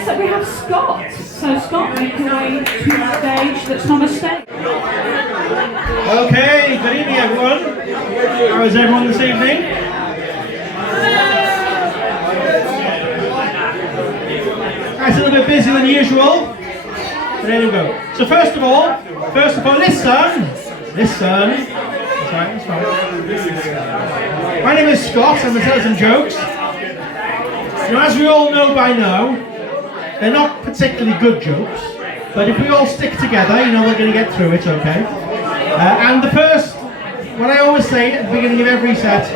next up we have Scott. So Scott, make your way to the stage. That's not a mistake. Okay, good evening everyone. How is everyone this evening? It's a little bit busier than usual. But there we go. So first of all, listen. That's right. My name is Scott. I'm going to tell some jokes. Now, as we all know by now, they're not particularly good jokes, but if we all stick together, we're going to get through it, okay? And the first, what I always say at the beginning of every set,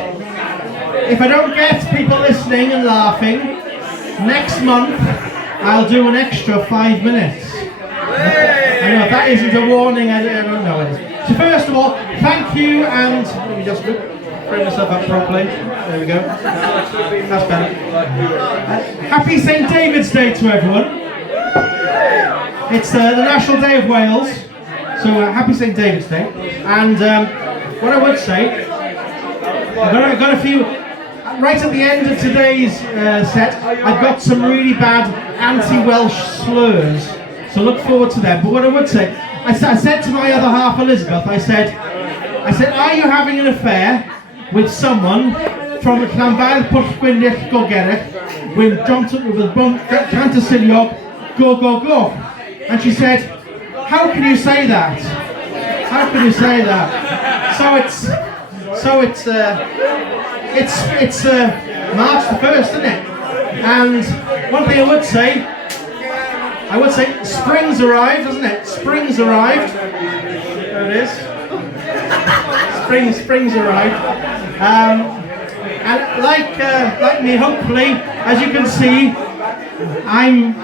if I don't get people listening and laughing, next month I'll do an extra 5 minutes. I know if that isn't a warning, I don't know it is. So first of all, thank you, and let me just bring myself up properly. There we go. That's better. Happy St. David's Day to everyone. It's the National Day of Wales, so happy St. David's Day. And what I would say, I've got a few, right at the end of today's set, I've got some really bad anti-Welsh slurs, so look forward to them. But what I would say, I said to my other half, Elizabeth, I said, are you having an affair with someone from Llanfair Pwllgwyngyll Gogerich with Cantasiliog go? And she said, how can you say that? How can you say that? So it's March the 1st, isn't it? And one thing I would say, spring's arrived, hasn't it? Spring's arrived. There it is. Spring's arrived. And like me, hopefully, as you can see, I'm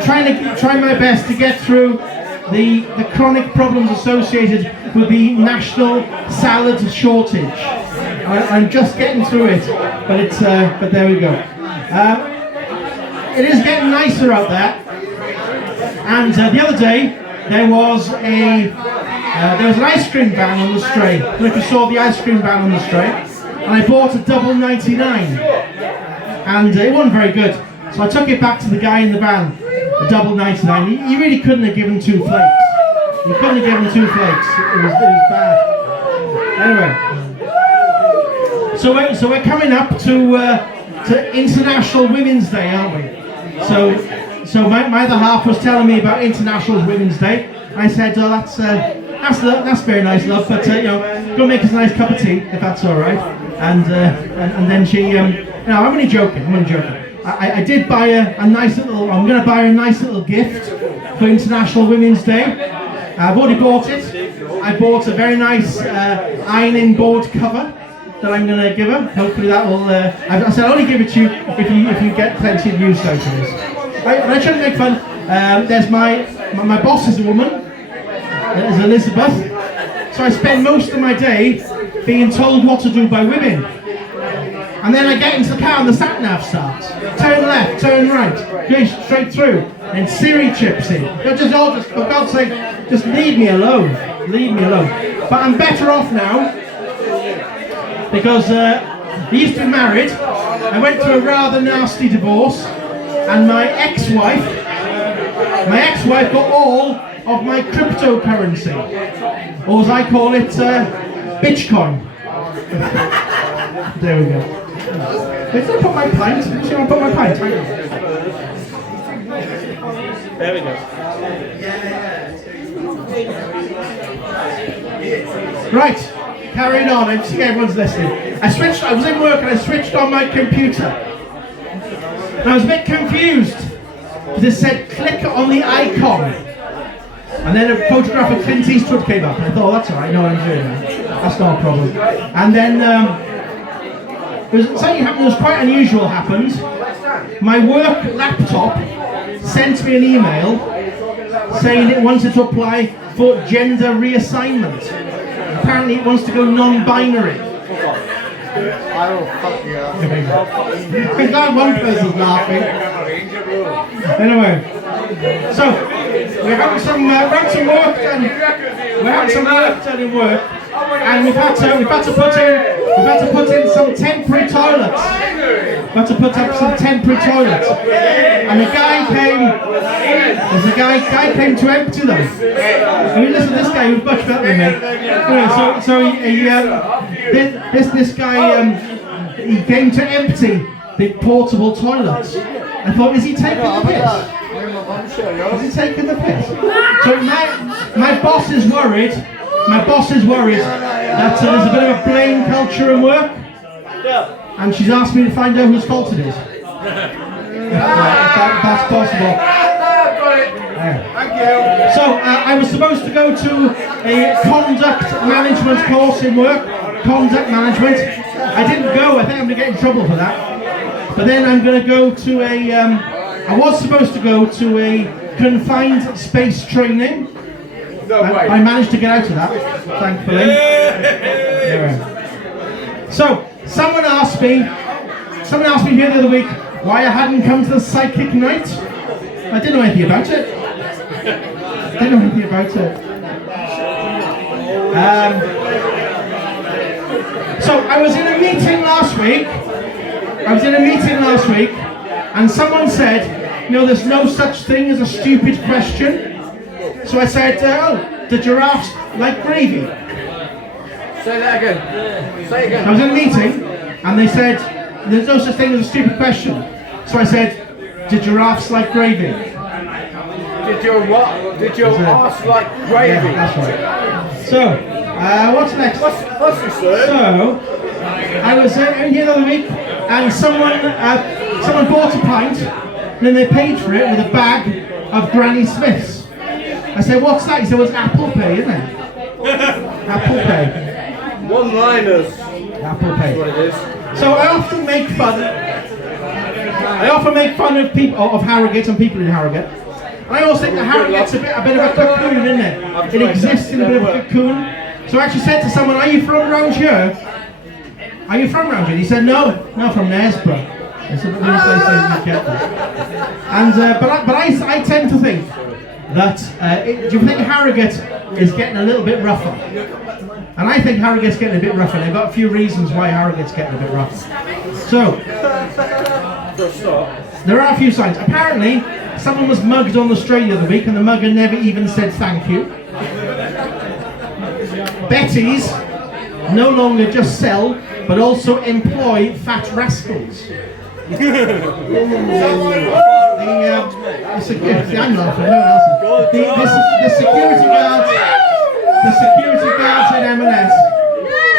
trying my best to get through the chronic problems associated with the national salad shortage. I'm just getting through it, but there we go. It is getting nicer out there. And the other day there was an ice cream van on the stray. I don't know if you saw the ice cream van on the stray. And I bought a double 99, and it wasn't very good. So I took it back to the guy in the van. A double 99. He really couldn't have given 2 flakes. He couldn't have given 2 flakes. It was bad. Anyway, so we're coming up to International Women's Day, aren't we? So my other half was telling me about International Women's Day. I said, oh, that's very nice, love, but go make us a nice cup of tea if that's all right. And then she, I'm only joking. I did buy a nice little. I'm going to buy her a nice little gift for International Women's Day. I've already bought it. I bought a very nice ironing board cover that I'm going to give her. Hopefully that will. I said I'll only give it to you if you get plenty of use out of this. I shouldn't make fun. There's my boss is a woman. Is Elizabeth. So I spend most of my day being told what to do by women. And then I get into the car and the sat-nav starts. Turn left, turn right, go straight through. And Siri chips in. Just, for God's sake, just leave me alone. Leave me alone. But I'm better off now, because we used to be married. I went through a rather nasty divorce, and my ex-wife got all of my cryptocurrency. Or as I call it, Bitcoin. There we go. Did I put my pint? Should I put my pint? There we go. Right, carrying on. I think everyone's listening. I was in work and I switched on my computer. And I was a bit confused because it said click on the icon. And then a photograph of Clint Eastwood came up. And I thought, oh, that's alright, I know what I'm doing now. That's not a problem. And then something happened that was quite unusual happened. My work laptop sent me an email saying it wanted to apply for gender reassignment. Apparently it wants to go non-binary. I will fuck you up. I'm glad one person's laughing. Anyway, so we're having some work done. We're having some work done in work, and we've had to put in We've had to put in some temporary toilets. We've had to put up some temporary toilets. And the guy came to empty them. I mean, listen, this guy was much better than me. Anyway, this guy, he came to empty the portable toilets. I thought, is he taking the piss? Is he taking the piss? So my boss is worried. My boss is worried that there's a bit of a blame culture in work, and she's asked me to find out whose fault it is. If that's possible. So I was supposed to go to a conduct management course in work. Conduct management. I didn't go. I think I'm going to get in trouble for that. But then I'm going to go to I was supposed to go to a confined space training. I managed to get out of that, thankfully. Yeah. So, someone asked me here the other week why I hadn't come to the psychic night. I didn't know anything about it. So, I was in a meeting last week, and someone said, there's no such thing as a stupid question. So I said, the giraffes like gravy. Say that again. Say it again. I was in a meeting, and they said, there's no such thing as a stupid question. So I said, do giraffes like gravy? Did your what? Did your ass like gravy? Yeah, that's right. So, what's next? What's this, sir? So, I was in here the other week, and someone bought a pint, and then they paid for it with a bag of Granny Smiths. I said, what's that? He said, well, it's Apple Pay, isn't it? Apple Pay. One-liners. Apple Pay. That's what it is. So I often make fun of people, of Harrogate and people in Harrogate. And I always think that Harrogate's a bit of a cocoon, isn't it? It exists in a bit of a cocoon. So I actually said to someone, are you from around here? Are you from around here? He said, no, from Knaresborough. I said, but I tend to think that do you think Harrogate is getting a little bit rougher? And I think Harrogate's getting a bit rougher. They've got a few reasons why Harrogate's getting a bit rougher. So, there are a few signs. Apparently, someone was mugged on the street the other week, and the mugger never even said thank you. Betty's no longer just sell, but also employ fat rascals. I'm laughing. The security guards in M&S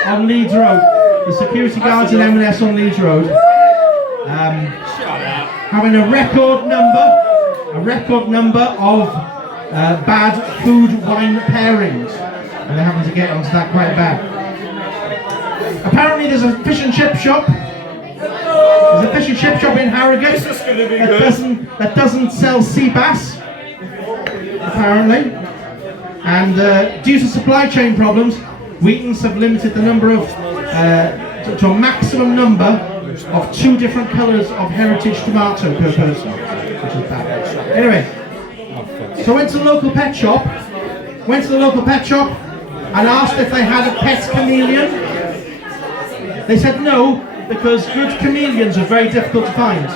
on Leeds Road. The security guards in M&S on Leeds Road, having a record number of bad food-wine pairings, and they're having to get onto that quite bad. Apparently, there's a fish and chip shop. There's a fish and chip shop in Harrogate that doesn't sell sea bass, apparently. And due to supply chain problems, Wheaton's have limited the number of to a maximum number of 2 different colours of heritage tomato per person, which is bad. Anyway, so I went to the local pet shop. And asked if they had a pet chameleon. They said no, because good chameleons are very difficult to find.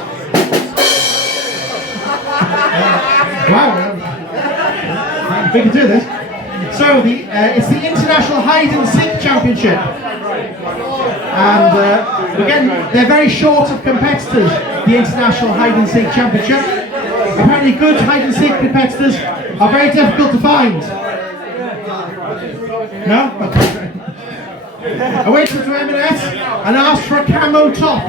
Wow, we can do this. So it's the International Hide and Seek Championship, and they're very short of competitors. The International Hide and Seek Championship. Apparently, good hide and seek competitors are very difficult to find. No? I went to M&S and asked for a camo top.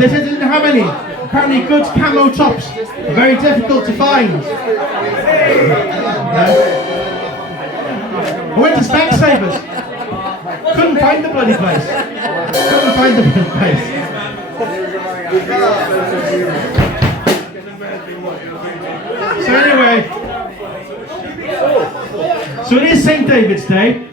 They said they didn't have any. Apparently good camo tops are very difficult to find. I went to Specsavers. Couldn't find the bloody place. So anyway, so it is St. David's Day.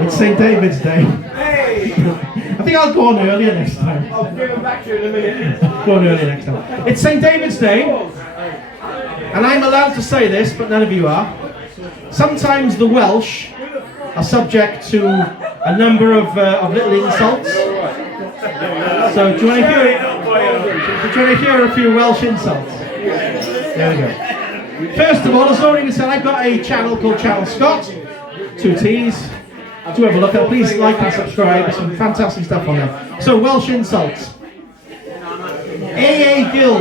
It's St. David's Day. I think I'll go on earlier next time. I'll give it back to you in a minute. Go on earlier next time. It's St. David's Day, and I'm allowed to say this, but none of you are. Sometimes the Welsh are subject to a number of little insults. So do you want to hear a few Welsh insults? There we go. First of all, as already been said, I've got a channel called Channel Scott, 2 T's. Do have a look at it. Please like and subscribe. There's some fantastic stuff on there. So Welsh insults. A.A. Gill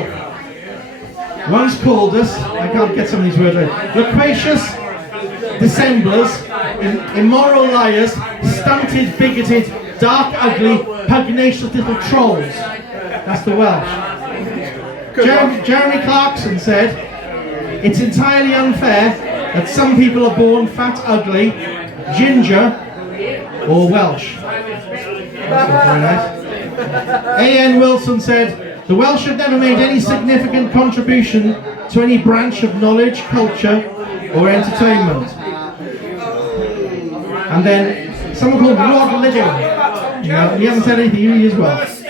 once called us, I can't get some of these words right, loquacious dissemblers, immoral liars, stunted, bigoted, dark, ugly, pugnacious little trolls. That's the Welsh. Jeremy Clarkson said, it's entirely unfair that some people are born fat, ugly, ginger, or Welsh. That's not very nice. A.N. Wilson said, the Welsh have never made any significant contribution to any branch of knowledge, culture, or entertainment. And then someone called Rod Lidding, he hasn't said anything, he is Welsh,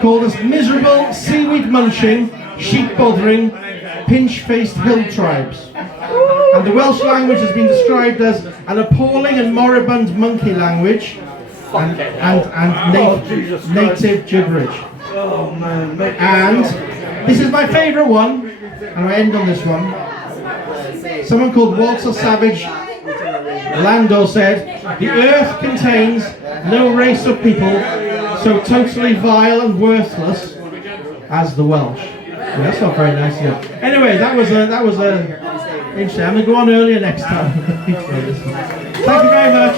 called us miserable, seaweed munching, sheep bothering, pinch-faced hill tribes. And the Welsh language has been described as an appalling and moribund monkey language and native gibberish. Oh man, and this is my favourite one, and I end on this one. Someone called Walter Savage Landor said, the earth contains no race of people so totally vile and worthless as the Welsh. Yeah, that's not very nice, yeah. Anyway, that was interesting. I'm going to go on earlier next time. Thank you very much.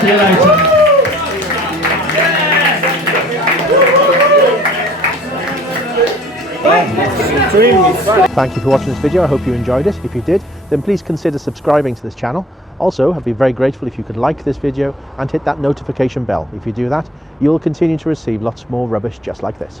See you later. Thank you for watching this video. I hope you enjoyed it. If you did, then please consider subscribing to this channel. Also, I'd be very grateful if you could like this video and hit that notification bell. If you do that, you'll continue to receive lots more rubbish just like this.